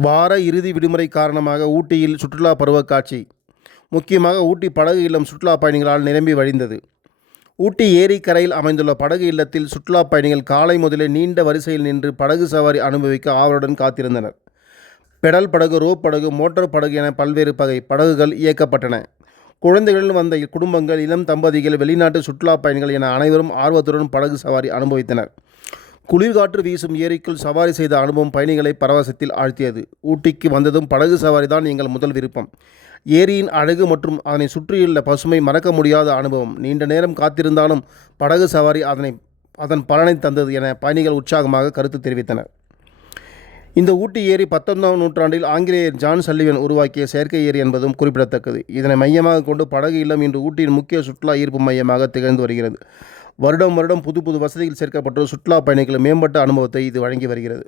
வார இறுதி விடுமுறை காரணமாக ஊட்டியில் சுற்றுலா பருவக் காட்சி. முக்கியமாக ஊட்டி படகு இல்லம் சுற்றுலா பயணிகளால் நிரம்பி வழிந்தது. ஊட்டி ஏரிக்கரையில் அமைந்துள்ள படகு இல்லத்தில் சுற்றுலா பயணிகள் காலை முதலே நீண்ட வரிசையில் நின்று படகு சவாரி அனுபவிக்க ஆவலுடன் காத்திருந்தனர். பெடல் படகு ரோ படகு மோட்டார் படகு என பல்வேறு வகை படகுகள் இயக்கப்பட்டன. குழந்தைகளுடன் வந்த குடும்பங்கள் இளம் தம்பதிகள் வெளிநாட்டு சுற்றுலா பயணிகள் என அனைவரும் ஆர்வத்துடன் படகு சவாரி அனுபவித்தனர். குளிர்காற்று வீசும் ஏரிக்குள் சவாரி செய்த அனுபவம் பயணிகளை பரவசத்தில் ஆழ்த்தியது. ஊட்டிக்கு வந்ததும் படகு சவாரி தான் எங்கள் முதல் விருப்பம். ஏரியின் அழகு மற்றும் அதனை சுற்றியுள்ள பசுமை மறக்க முடியாத அனுபவம். நீண்ட நேரம் காத்திருந்தாலும் படகு சவாரி அதனை அதன் பலனை தந்தது என பயணிகள் உற்சாகமாக கருத்து தெரிவித்தனர். இந்த ஊட்டி ஏரி பத்தொன்பதாம் நூற்றாண்டில் ஆங்கிலேயர் ஜான் சல்லிவன் உருவாக்கிய செயற்கை ஏரி என்பதும் குறிப்பிடத்தக்கது. இதனை மையமாக கொண்டு படகு இல்லம் இன்று ஊட்டியின் முக்கிய சுற்றுலா ஈர்ப்பு மையமாக திகழ்ந்து வருகிறது. வருடம் வருடம் புது புது வசதிகள் சேர்க்கப்பட்டு சுற்றுலா பயணிகள் மேம்பட்ட அனுபவத்தை இது வழங்கி வருகிறது.